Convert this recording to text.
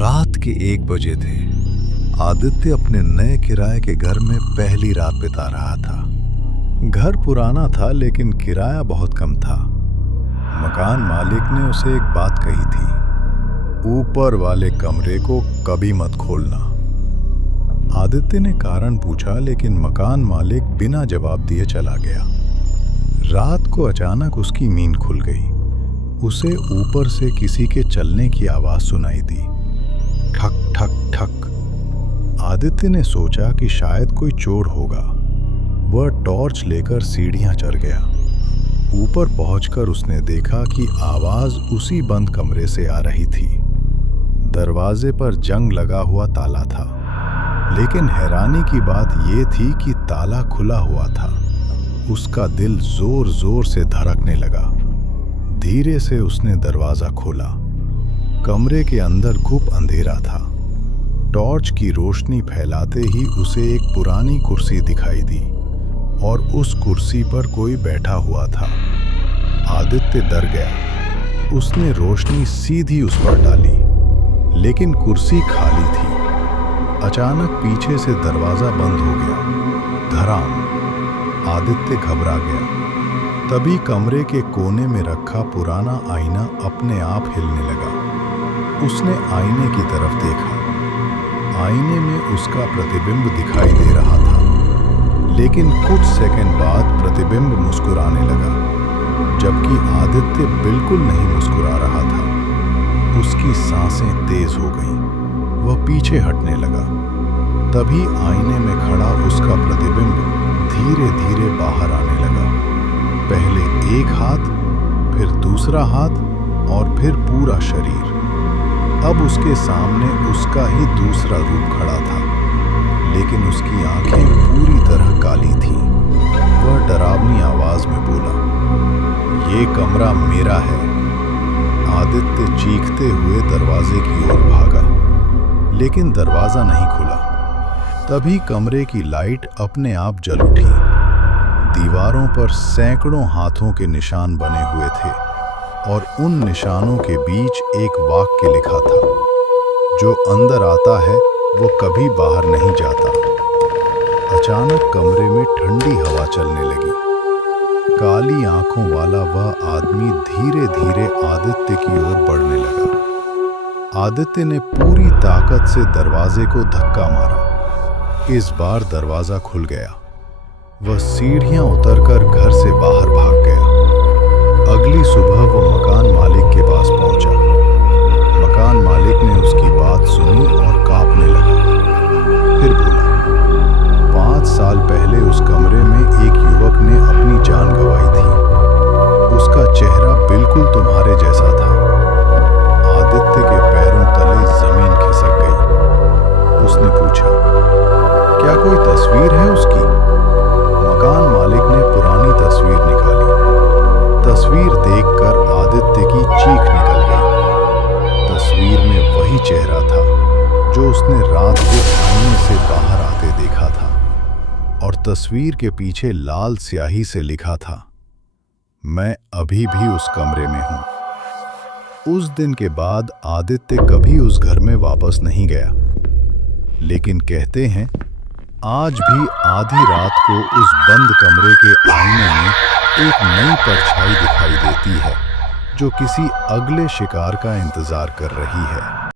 रात के 1 बजे थे। आदित्य अपने नए किराए के घर में पहली रात बिता रहा था। घर पुराना था लेकिन किराया बहुत कम था। मकान मालिक ने उसे एक बात कही थी, ऊपर वाले कमरे को कभी मत खोलना। आदित्य ने कारण पूछा लेकिन मकान मालिक बिना जवाब दिए चला गया। रात को अचानक उसकी नींद खुल गई। उसे ऊपर से किसी के चलने की आवाज सुनाई दी, ठक ठक ठक। आदित्य ने सोचा कि शायद कोई चोर होगा। वह टॉर्च लेकर सीढ़ियां चढ़ गया। ऊपर पहुंचकर उसने देखा कि आवाज उसी बंद कमरे से आ रही थी। दरवाजे पर जंग लगा हुआ ताला था, लेकिन हैरानी की बात यह थी कि ताला खुला हुआ था। उसका दिल जोर जोर से धड़कने लगा। धीरे से उसने दरवाजा खोला। कमरे के अंदर खूब अंधेरा था। टॉर्च की रोशनी फैलाते ही उसे एक पुरानी कुर्सी दिखाई दी और उस कुर्सी पर कोई बैठा हुआ था। आदित्य डर गया। उसने रोशनी सीधी उस पर डाली, लेकिन कुर्सी खाली थी। अचानक पीछे से दरवाजा बंद हो गया। धड़ाम। आदित्य घबरा गया। तभी कमरे के कोने में रखा पुराना आईना अपने आप हिलने लगा। उसने आईने की तरफ देखा। आईने में उसका प्रतिबिंब दिखाई दे रहा था, लेकिन कुछ सेकंड बाद प्रतिबिंब मुस्कुराने लगा, जबकि आदित्य बिल्कुल नहीं मुस्कुरा रहा था। उसकी सांसें तेज हो गईं। वह पीछे हटने लगा। तभी आईने में खड़ा उसका प्रतिबिंब धीरे धीरे बाहर आने लगा। पहले एक हाथ, फिर दूसरा हाथ और फिर पूरा शरीर। अब उसके सामने उसका ही दूसरा रूप खड़ा था, लेकिन उसकी आंखें पूरी तरह काली थीं। वह डरावनी आवाज में बोला, "ये कमरा मेरा है।" आदित्य चीखते हुए दरवाजे की ओर भागा, लेकिन दरवाजा नहीं खुला। तभी कमरे की लाइट अपने आप जल उठी। दीवारों पर सैकड़ों हाथों के निशान बने हुए थे और उन निशानों के बीच एक वाक्य लिखा था, "जो अंदर आता है वो कभी बाहर नहीं जाता।" अचानक कमरे में ठंडी हवा चलने लगी। काली आंखों वाला वह आदमी धीरे धीरे आदित्य की ओर बढ़ने लगा। आदित्य ने पूरी ताकत से दरवाजे को धक्का मारा। इस बार दरवाजा खुल गया। वह सीढ़ियां उतरकर घर से बाहर भाग गया। अगली सुबह वह मकान मालिक के पास पहुंचा। मकान मालिक ने उसकी बात सुनी और कांपने लगा। फिर बोला, 5 साल पहले उस कमरे में एक युवक ने अपनी जान गंवाई थी। उसका चेहरा बिल्कुल तुम्हारे जैसा था। आदित्य के पैरों तले जमीन खिसक गई। उसने पूछा, "क्या कोई तस्वीर है उसकी?" मकान मालिक ने पुरानी तस्वीर निकाली। तस्वीर देखकर आदित्य की चीख निकल गई। तस्वीर में वही चेहरा था जो उसने रात को आईने से बाहर आते देखा था, और तस्वीर के पीछे लाल स्याही से लिखा था, "मैं अभी भी उस कमरे में हूं।" उस दिन के बाद आदित्य कभी उस घर में वापस नहीं गया। लेकिन कहते हैं, आज भी आधी रात को उस बंद कमरे के आईने में एक नई परछाई दिखाई देती है, जो किसी अगले शिकार का इंतजार कर रही है।